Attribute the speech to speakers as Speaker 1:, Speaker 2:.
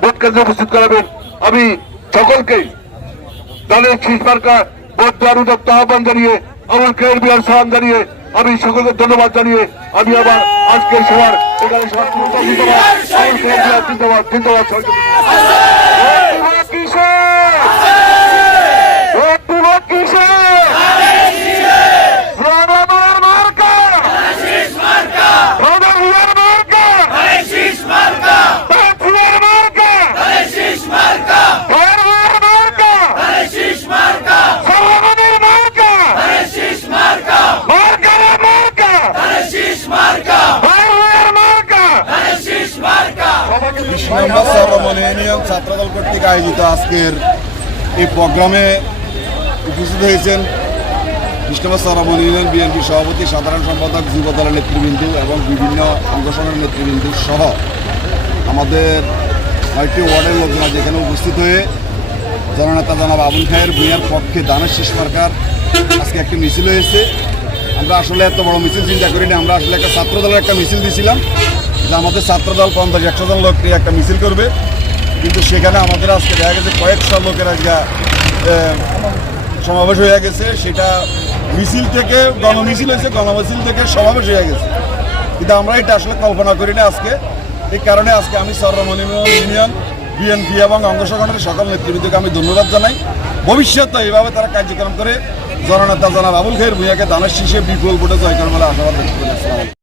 Speaker 1: Vote
Speaker 2: কেন্দ্রে উপস্থিত করাবেন আমি সকলকে। দলের শীষ মার্কা ভোট দেওয়ার উদ্যোক্তা আহ্বান জানিয়ে আমার কেউ বিহার সালাম জানিয়ে আমি সকলকে ধন্যবাদ জানিয়ে আমি আবার আজকের সবার এখানে সবার ধন্যবাদ। আমার কেয়ার বিহার জিন্দাবাদ জিন্দাবাদ কিসের ভোট দিব কিসের জনগণের মার্কা জনগণের মার্কা
Speaker 1: শীষ মার্কা
Speaker 2: বাঁচিয়ার মার্কা
Speaker 1: শীষ মার্কা
Speaker 2: ধর্মের মার্কা
Speaker 1: শীষ মার্কা
Speaker 2: সর্বমনের মার্কা
Speaker 1: শীষ মার্কা
Speaker 2: মার্কারের মার্কা
Speaker 1: শীষ মার্কা
Speaker 2: ধর্মের মার্কা
Speaker 1: শীষ মার্কা
Speaker 3: বিশ নম্বর সর্বমন ইউনিয়ন ছাত্রদল কর্তৃক আয়োজিত আজকের এই প্রোগ্রামে উপস্থিত হয়েছেন নম্বর সর্বমন ইউনিয়ন বিএনপি সভাপতি সাধারণ সম্পাদক যুব দলের নেতৃবৃন্দ এবং বিভিন্ন অঙ্গসংগঠনের নেতৃবৃন্দ সহ আমাদের কয়েকটি ওয়ার্ডের লোকজন এখানে উপস্থিত হয়ে জননেতা জনাব আবুল খায়ের ভূঁইয়ার পক্ষে দানের শেষ সরকার আজকে একটি মিছিল হয়েছে। আমরা আসলে এত বড় মিছিল চিন্তা করিনি। আমরা আসলে একটা ছাত্র দলের একটা মিছিল দিয়েছিলাম যে আমাদের ছাত্রদল পঞ্চাশ একশো জন লোক একটা মিছিল করবে। কিন্তু সেখানে আমাদের আজকে দেখা গেছে কয়েকশো লোকের আজকে সমাবেশ হয়ে গেছে। সেটা মিছিল থেকে, গণমিছিল হয়েছে, গণমিছিল থেকে সমাবেশ হয়ে গেছে। কিন্তু আমরা এটা আসলে কল্পনা করি না আজকে। এই কারণে আজকে আমি সর্বমণি ইউনিয়ন বিএনপি এবং অঙ্গ সংগঠনের সকল নেতৃবৃন্দকে আমি ধন্যবাদ জানাই। ভবিষ্যতে এইভাবে তারা কার্যক্রম করে জননেতা জনাব আবুল খাইয়ের ভূঁইয়াকে দানের শীর্ষে বিপুল ভোটে জয় করেন বলে আশাবাদ ব্যক্ত করেছিলাম